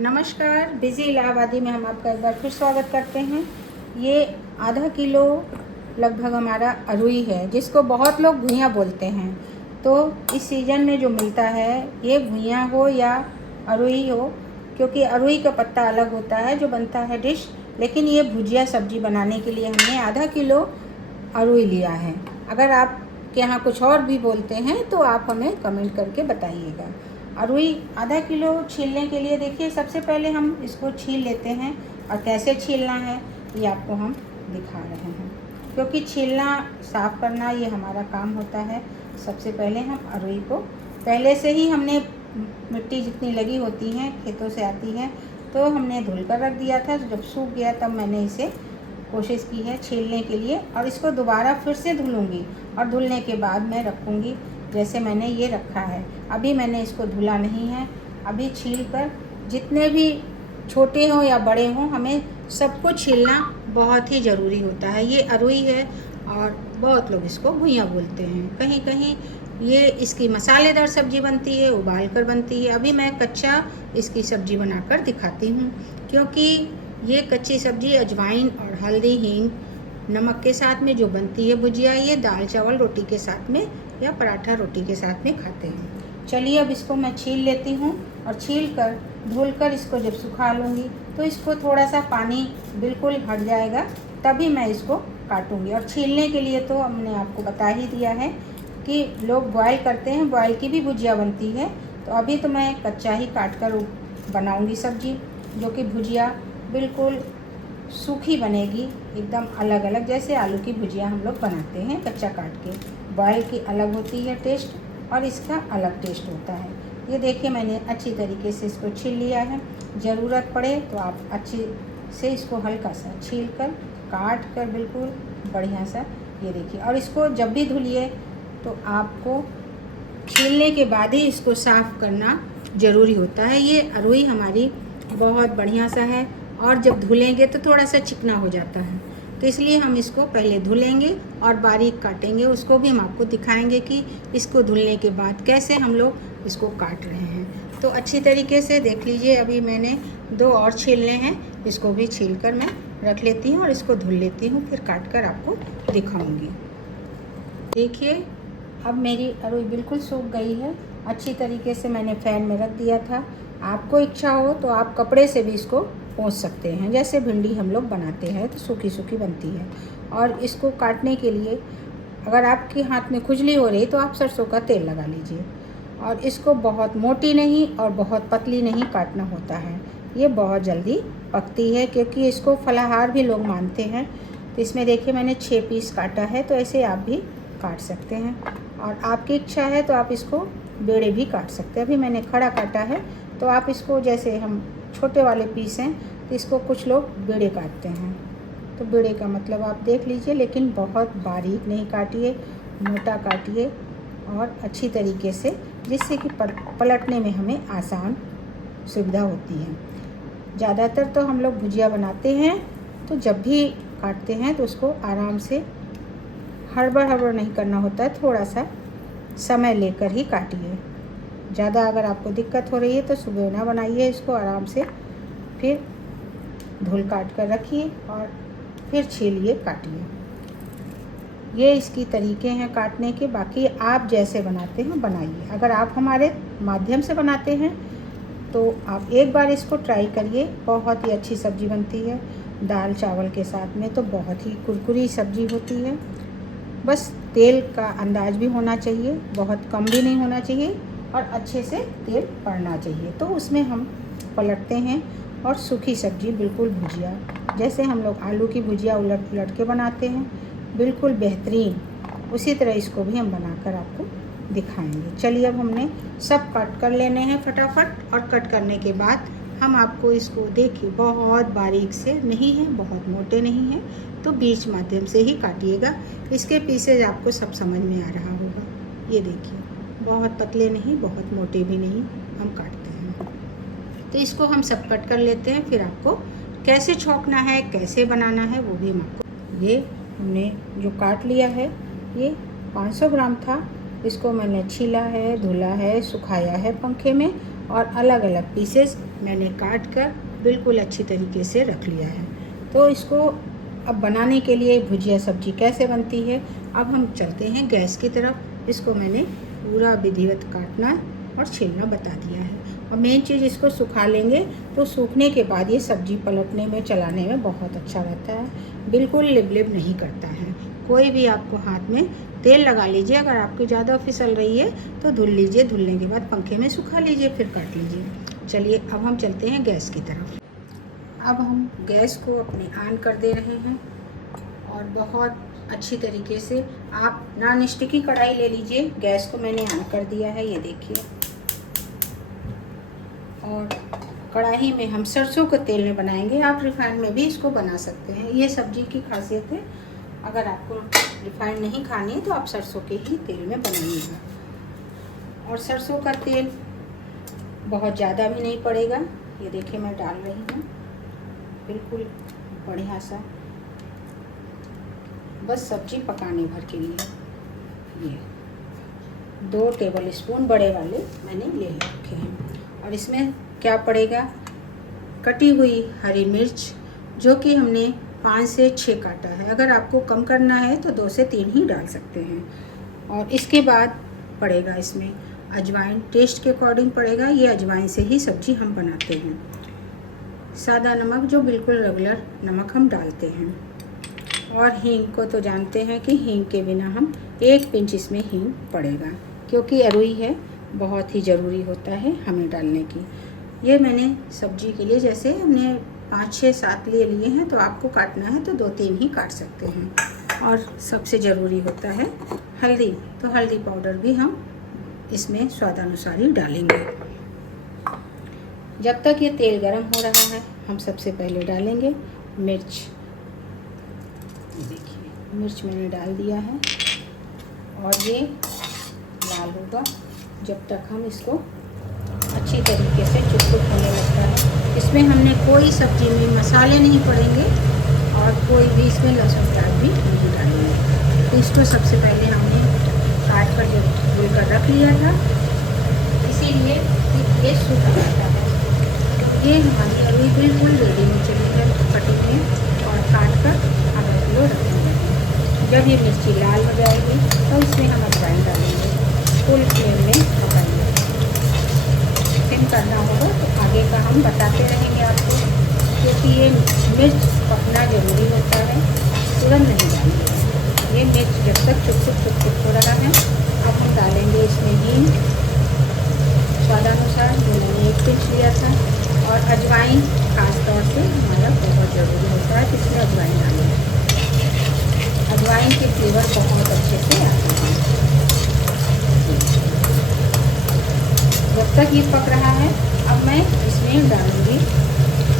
नमस्कार, बिज़ी इलाहाबादी में हम आपका एक बार फिर स्वागत करते हैं। ये आधा किलो लगभग हमारा अरुई है, जिसको बहुत लोग घुइयाँ बोलते हैं। तो इस सीज़न में जो मिलता है, ये घुइयाँ हो या अरुई हो, क्योंकि अरुई का पत्ता अलग होता है जो बनता है डिश, लेकिन ये भुजिया सब्जी बनाने के लिए हमने आधा किलो अरुई लिया है। अगर आपके यहाँ कुछ और भी बोलते हैं तो आप हमें कमेंट करके बताइएगा। अरुई आधा किलो छीलने के लिए देखिए, सबसे पहले हम इसको छील लेते हैं, और कैसे छीलना है ये आपको हम दिखा रहे हैं, क्योंकि छीलना साफ़ करना ये हमारा काम होता है। सबसे पहले हम अरुई को पहले से ही हमने मिट्टी जितनी लगी होती हैं खेतों से आती है, तो हमने धुल कर रख दिया था। जब सूख गया तब मैंने इसे कोशिश की है छीलने के लिए, और इसको दोबारा फिर से धुलूँगी, और धुलने के बाद मैं रखूँगी जैसे मैंने ये रखा है। अभी मैंने इसको धुला नहीं है। अभी छील कर, जितने भी छोटे हों या बड़े हों, हमें सबको छीलना बहुत ही ज़रूरी होता है। ये अरुई है और बहुत लोग इसको घुइयाँ बोलते हैं। कहीं कहीं ये इसकी मसालेदार सब्ज़ी बनती है, उबाल कर बनती है। अभी मैं कच्चा इसकी सब्ज़ी बनाकर दिखाती हूँ, क्योंकि ये कच्ची सब्ज़ी अजवाइन और हल्दी, हींग, नमक के साथ में जो बनती है भुजिया, ये दाल चावल रोटी के साथ में या पराठा रोटी के साथ में खाते हैं। चलिए अब इसको मैं छील लेती हूँ, और छील कर धुल कर इसको जब सुखा लूँगी तो इसको थोड़ा सा पानी बिल्कुल हट जाएगा, तभी मैं इसको काटूँगी। और छीलने के लिए तो हमने आपको बता ही दिया है कि लोग बॉयल करते हैं, बॉयल की भी भुजिया बनती है। तो अभी तो मैं कच्चा ही काट कर बनाऊँगी सब्ज़ी, जो कि भुजिया बिल्कुल सूखी बनेगी, एकदम अलग अलग, जैसे आलू की भुजिया हम लोग बनाते हैं कच्चा काट के। बॉयल की अलग होती है टेस्ट, और इसका अलग टेस्ट होता है। ये देखिए, मैंने अच्छी तरीके से इसको छील लिया है। ज़रूरत पड़े तो आप अच्छे से इसको हल्का सा छील कर, काट कर बिल्कुल बढ़िया सा, ये देखिए। और इसको जब भी धुलिए तो आपको छीलने के बाद ही इसको साफ़ करना ज़रूरी होता है। ये अरुई हमारी बहुत बढ़िया सा है, और जब धुलेंगे तो थोड़ा सा चिकना हो जाता है, तो इसलिए हम इसको पहले धुलेंगे और बारीक काटेंगे। उसको भी हम आपको दिखाएंगे कि इसको धुलने के बाद कैसे हम लोग इसको काट रहे हैं। तो अच्छी तरीके से देख लीजिए। अभी मैंने 2 और छीलने हैं, इसको भी छील कर मैं रख लेती हूँ और इसको धुल लेती हूँ, फिर काट कर आपको दिखाऊँगी। देखिए, अब मेरी अरुई बिल्कुल सूख गई है। अच्छी तरीके से मैंने फ़ैन में रख दिया था। आपको इच्छा हो तो आप कपड़े से भी इसको पोंछ सकते हैं, जैसे भिंडी हम लोग बनाते हैं तो सूखी सूखी बनती है। और इसको काटने के लिए अगर आपके हाथ में खुजली हो रही तो आप सरसों का तेल लगा लीजिए। और इसको बहुत मोटी नहीं और बहुत पतली नहीं काटना होता है। ये बहुत जल्दी पकती है, क्योंकि इसको फलाहार भी लोग मानते हैं। तो इसमें देखिए, मैंने 6 पीस काटा है, तो ऐसे आप भी काट सकते हैं। और आपकी इच्छा है तो आप इसको बेड़े भी काट सकते हैं। अभी मैंने खड़ा काटा है, तो आप इसको, जैसे हम छोटे वाले पीस हैं तो इसको कुछ लोग बेड़े काटते हैं, तो बेड़े का मतलब आप देख लीजिए, लेकिन बहुत बारीक नहीं काटिए, मोटा काटिए और अच्छी तरीके से, जिससे कि पलटने में हमें आसान सुविधा होती है। ज़्यादातर तो हम लोग भुजिया बनाते हैं, तो जब भी काटते हैं तो उसको आराम से, हड़बड़ नहीं करना होता है, थोड़ा सा समय लेकर ही काटिए। ज़्यादा अगर आपको दिक्कत हो रही है तो सुबह ना बनाइए इसको, आराम से फिर धुल काट कर रखिए और फिर छीलिए, काटिए। ये इसकी तरीके हैं काटने के। बाकी आप जैसे बनाते हैं बनाइए। अगर आप हमारे माध्यम से बनाते हैं तो आप एक बार इसको ट्राई करिए, बहुत ही अच्छी सब्ज़ी बनती है। दाल चावल के साथ में तो बहुत ही कुरकुरी सब्ज़ी होती है। बस तेल का अंदाज भी होना चाहिए, बहुत कम भी नहीं होना चाहिए, और अच्छे से तेल पड़ना चाहिए। तो उसमें हम पलटते हैं, और सूखी सब्ज़ी बिल्कुल भुजिया, जैसे हम लोग आलू की भुजिया उलट उलट के बनाते हैं, बिल्कुल बेहतरीन उसी तरह इसको भी हम बनाकर आपको दिखाएंगे। चलिए, अब हमने सब कट कर लेने हैं फटाफट, और कट करने के बाद हम आपको इसको, देखिए, बहुत बारीक से नहीं है, बहुत मोटे नहीं हैं, तो बीच माध्यम से ही काटिएगा। इसके पीसेज आपको सब समझ में आ रहा होगा। ये देखिए, बहुत पतले नहीं, बहुत मोटे भी नहीं, हम काटते हैं। तो इसको हम सब कट कर लेते हैं, फिर आपको कैसे छौंकना है, कैसे बनाना है, वो भी हम आपको। ये हमने जो काट लिया है, ये 500 ग्राम था। इसको मैंने छीला है, धुला है, सुखाया है पंखे में, और अलग अलग पीसेस मैंने काट कर बिल्कुल अच्छी तरीके से रख लिया है। तो इसको अब बनाने के लिए भुजिया सब्जी कैसे बनती है, अब हम चलते हैं गैस की तरफ। इसको मैंने पूरा विधिवत काटना और छीलना बता दिया है। और मेन चीज़, इसको सुखा लेंगे तो सूखने के बाद ये सब्ज़ी पलटने में चलाने में बहुत अच्छा रहता है, बिल्कुल लिब लिब नहीं करता है। कोई भी आपको हाथ में तेल लगा लीजिए, अगर आपकी ज़्यादा फिसल रही है तो धुल लीजिए, धुलने के बाद पंखे में सुखा लीजिए, फिर काट लीजिए। चलिए अब हम चलते हैं गैस की तरफ। अब हम गैस को अपने ऑन कर दे रहे हैं और बहुत अच्छी तरीके से आप नॉन स्टिक की कढ़ाई ले लीजिए। गैस को मैंने ऑन कर दिया है, ये देखिए। और कढ़ाई में हम सरसों के तेल में बनाएंगे, आप रिफाइंड में भी इसको बना सकते हैं। ये सब्जी की खासियत है, अगर आपको रिफाइंड नहीं खानी है तो आप सरसों के ही तेल में बनाइएगा। और सरसों का तेल बहुत ज़्यादा भी नहीं पड़ेगा, ये देखिए मैं डाल रही हूँ बिल्कुल बढ़िया सा, बस सब्जी पकाने भर के लिए। ये 2 टेबल स्पून बड़े वाले मैंने ले रखे हैं। और इसमें क्या पड़ेगा, कटी हुई हरी मिर्च, जो कि हमने 5 से 6 काटा है। अगर आपको कम करना है तो 2 से 3 ही डाल सकते हैं। और इसके बाद पड़ेगा इसमें अजवाइन, टेस्ट के अकॉर्डिंग पड़ेगा, ये अजवाइन से ही सब्जी हम बनाते हैं। सादा नमक, जो बिल्कुल रेगुलर नमक हम डालते हैं। और हींग को तो जानते हैं कि हींग के बिना हम 1 पिंच इसमें हींग पड़ेगा, क्योंकि अरुई है, बहुत ही ज़रूरी होता है हमें डालने की। ये मैंने सब्जी के लिए, जैसे हमने 5, 6, 7 लिए हैं, तो आपको काटना है तो 2-3 ही काट सकते हैं। और सबसे ज़रूरी होता है हल्दी, तो हल्दी पाउडर भी हम इसमें स्वादानुसार ही डालेंगे। जब तक ये तेल गरम हो रहा है, हम सबसे पहले डालेंगे मिर्च। देखिए मिर्च मैंने डाल दिया है और ये लाल होगा जब तक हम इसको अच्छी तरीके से चुप होने लगता है। इसमें हमने कोई सब्जी में मसाले नहीं पड़ेंगे और कोई भी इसमें लहसुन प्याज भी नहीं डालेंगे। तो इसको सबसे पहले हमने काट कर जब धुल कर रख लिया था, इसीलिए ये सूख जाता है। ये हमारी अरुई बिल्कुल रेडी हो चली है कटी में, और काट कर हम इसको रखेंगे। जब ये मिर्ची लाल हो जाएगी तो इसमें हम अजवाइन डालेंगे, फुल फ्लेम में पकाएंगे। सिम करना होगा तो आगे का हम बताते रहेंगे आपको, क्योंकि ये मिर्च पकना ज़रूरी होता है, तुरंत नहीं डालेंगे। ये मिर्च जब तक चुप हो रहा है, अब हम डालेंगे इसमें हींग स्वादानुसार, जो मैंने 1 पिंच लिया था। और अजवाइन खास तौर से हमारा बहुत ज़रूरी होता है, इसमें अजवाइन डालेंगे। अजवाइन के फ्लेवर बहुत अच्छे से आते हैं। जब तक ये पक रहा है, अब मैं इसमें डालूंगी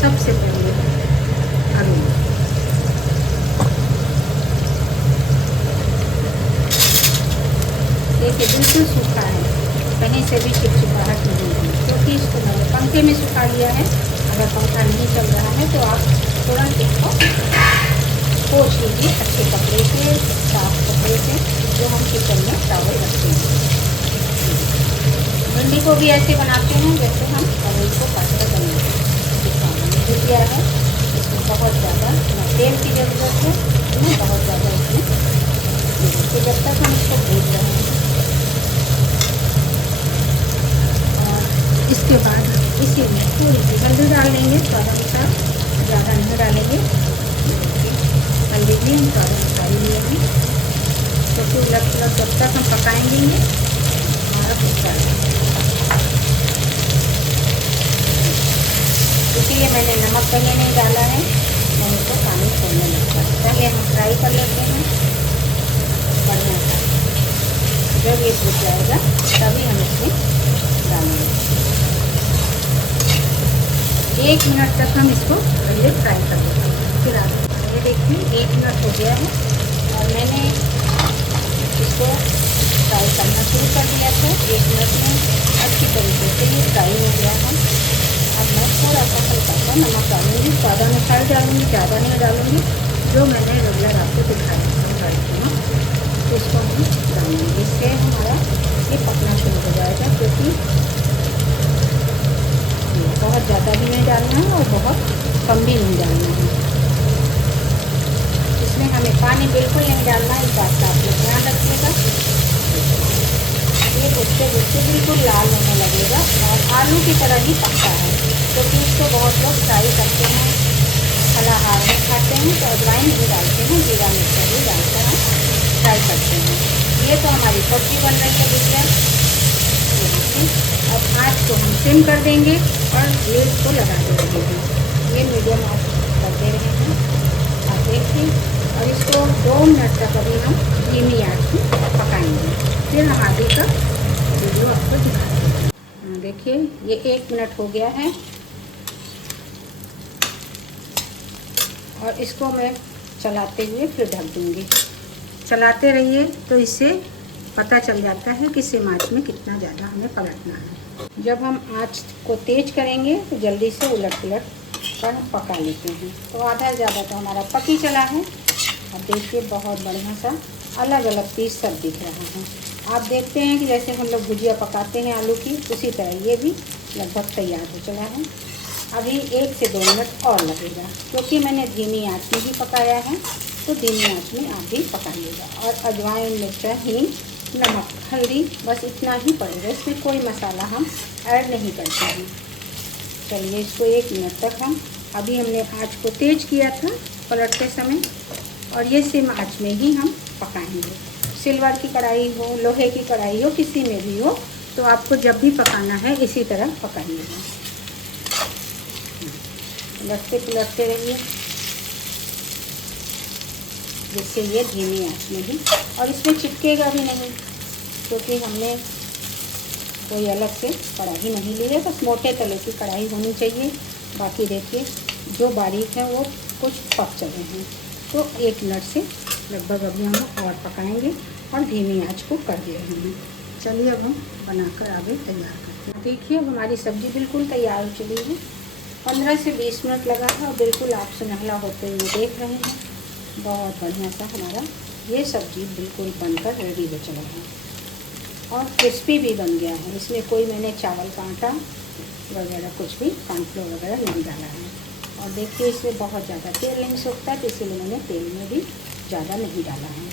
सबसे पहले अरुई। देखिए बिल्कुल सूखा है, कहीं से भी चिपचिपाहट नहीं है, क्योंकि इसको मैंने पंखे में सुखा लिया है। अगर पंखा नहीं चल रहा है तो आप तुरंत इसको पोंछ लीजिए अच्छे कपड़े से, साफ कपड़े से, जो हम किचन में टॉवल रखते हैं। भिंडी को भी ऐसे बनाते हैं जैसे हम अरुई को काट कर बनाते हैं। भुजिया है, इसमें बहुत ज़्यादा ना तेल की ज़रूरत है, ना बहुत ज़्यादा इसमें। तो जब तक हम इसको भूज रहे हैं, और इसके बाद इसी में थोड़ी सी हल्दी डाल देंगे स्वादानुसार, ज़्यादा नहीं डालेंगे। हल्दी भी हम स्वादानुसार ही लेंगे, क्योंकि उलट जब तक हम पकाएंगे ये हमारा भुज जाएगा। इसलिए मैंने नमक पहले नहीं डाला है, नहीं तो पानी छोड़ने लगता है। पहले हम फ्राई कर लेते हैं बढ़िया सा, जब ये भुज जाएगा तभी हम इसमें डालेंगे। 1 मिनट तक हम इसको पहले फ्राई कर लेते हैं, फिर आप ये देखिए 1 मिनट हो गया है और मैंने इसको फ्राई करना शुरू कर दिया था। 1 मिनट में अच्छी तरीके से ये फ्राई हो गया है। अब मैं थोड़ा सा हल्का सा नमक डालूँगी, स्वादानुसार डालूँगी, ज़्यादा नहीं डालूँगी। जो मैंने रेगुलर आपको दिखाया था डालती हूँ, तो इसको हम डालेंगे। इससे हमारा ये पकना शुरू हो जाएगा, क्योंकि भी नहीं डालना है और बहुत कम भी नहीं डालना है। इसमें हमें पानी बिल्कुल नहीं डालना है, इस बात का आप लोग ध्यान रखिएगा। ये भुजते भुजते बिल्कुल लाल होने लगेगा और आलू की तरह ही पकता है, क्योंकि इसको बहुत लोग फ्राई करते हैं, फलाहार में खाते हैं तो अजवाइन नहीं डालते हैं, जीरा मिर्च भी डालकर हम फ्राई करते हैं। ये तो हमारी सब्जी बन रही है भुजिया। अब आँच को हम सिम कर देंगे और लीड को लगा दे रहे हैं। ये मीडियम आँच कर दे रहे हैं, आप देखिए। और इसको 2 मिनट तक अभी हम धीमी आँच में पकाएंगे, फिर हम आगे का वीडियो आपको दिखाते हैं। देखिए ये 1 मिनट हो गया है और इसको मैं चलाते हुए फिर ढक दूँगी। चलाते रहिए तो इससे पता चल जाता है कि सिम आँच में कितना ज़्यादा हमें पलटना है। जब हम आँच को तेज़ करेंगे तो जल्दी से उलट पुलट कर पका लेते हैं। तो आधा ज़्यादा तो हमारा पकी चला है। अब देखिए बहुत बढ़िया सा अलग अलग पीस सब दिख रहा है। आप देखते हैं कि जैसे हम लोग भुजिया पकाते हैं आलू की, उसी तरह ये भी लगभग तैयार हो चला है। अभी 1 से 2 मिनट और लगेगा, क्योंकि मैंने धीमी आँच में ही पकाया है, तो धीमी आँच में आप भी पकाइएगा। और अजवाइन, मिर्चा, हींग, नमक, हल्दी, बस इतना ही पड़ेगा, इसमें कोई मसाला हम ऐड नहीं करते हैं। चलिए इसको 1 मिनट तक हम, अभी हमने आँच को तेज़ किया था पलटते समय, और ये सिम आँच में ही हम पकाएंगे। सिल्वर की कढ़ाई हो, लोहे की कढ़ाई हो, किसी में भी हो, तो आपको जब भी पकाना है इसी तरह पकाइएगा। पलटते पलटते रहिए जिससे ये धीमी आंच में ही, और इसमें चिपकेगा भी नहीं, क्योंकि हमने कोई अलग से कढ़ाई नहीं ली है, बस मोटे तले की कढ़ाई होनी चाहिए। बाकी देखिए जो बारीक है वो कुछ पक चले हैं। तो 1 मिनट से लगभग अभी हम और पकाएंगे और धीमी आंच को कर दे रहे हैं। चलिए अब हम बनाकर आगे तैयार करते हैं। देखिए अब हमारी सब्ज़ी बिल्कुल तैयार हो चली है। 15 से 20 मिनट लगा है और बिल्कुल आप सुनहला होते हुए देख रहे हैं। बहुत बढ़िया सा हमारा ये सब्ज़ी बिल्कुल बनकर रेडी हो चला है और क्रिस्पी भी बन गया है। इसमें कोई मैंने चावल का आटा वगैरह कुछ भी कॉर्नफ्लोर वगैरह नहीं डाला है। और देखिए इसमें बहुत ज़्यादा तेल नहीं सूखता, तो इसीलिए मैंने तेल में भी ज़्यादा नहीं डाला है।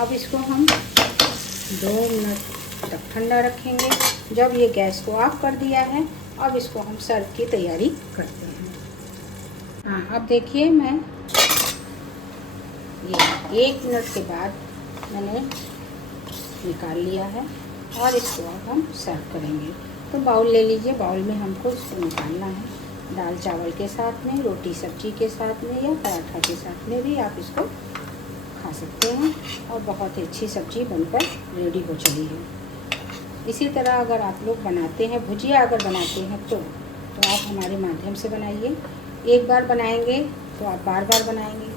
अब इसको हम 2 मिनट तक ठंडा रखेंगे। जब ये गैस को ऑफ कर दिया है, अब इसको हम सर्व की तैयारी करते हैं। हाँ अब देखिए मैं ये 1 मिनट के बाद मैंने निकाल लिया है और इसको अब हम सर्व करेंगे। तो बाउल ले लीजिए, बाउल में हमको इसको निकालना है। दाल चावल के साथ में, रोटी सब्जी के साथ में या पराठा के साथ में भी आप इसको खा सकते हैं और बहुत ही अच्छी सब्ज़ी बनकर रेडी हो चली है। इसी तरह अगर आप लोग बनाते हैं, भुजिया अगर बनाते हैं तो आप हमारे माध्यम से बनाइए। एक बार बनाएंगे तो आप बार बार बनाएंगे।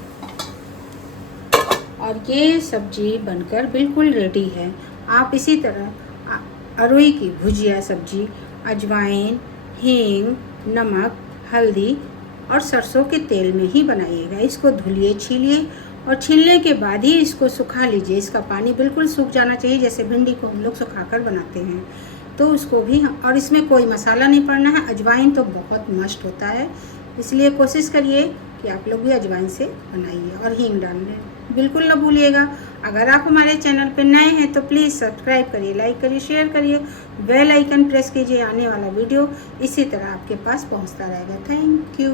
और ये सब्ज़ी बनकर बिल्कुल रेडी है। आप इसी तरह अरुई की भुजिया सब्ज़ी अजवाइन, हींग, नमक, हल्दी और सरसों के तेल में ही बनाइएगा। इसको धुलिए, छीलिए और छीलने के बाद ही इसको सुखा लीजिए। इसका पानी बिल्कुल सूख जाना चाहिए, जैसे भिंडी को हम लोग सुखाकर बनाते हैं, तो उसको भी और इसमें कोई मसाला नहीं पड़ना है। अजवाइन तो बहुत मस्त होता है, इसलिए कोशिश करिए कि आप लोग भी अजवाइन से बनाइए और हींग डालने बिल्कुल न भूलिएगा। अगर आप हमारे चैनल पर नए हैं तो प्लीज़ सब्सक्राइब करिए, लाइक करिए, शेयर करिए, बेल आइकन प्रेस कीजिए। आने वाला वीडियो इसी तरह आपके पास पहुंचता रहेगा। Thank you.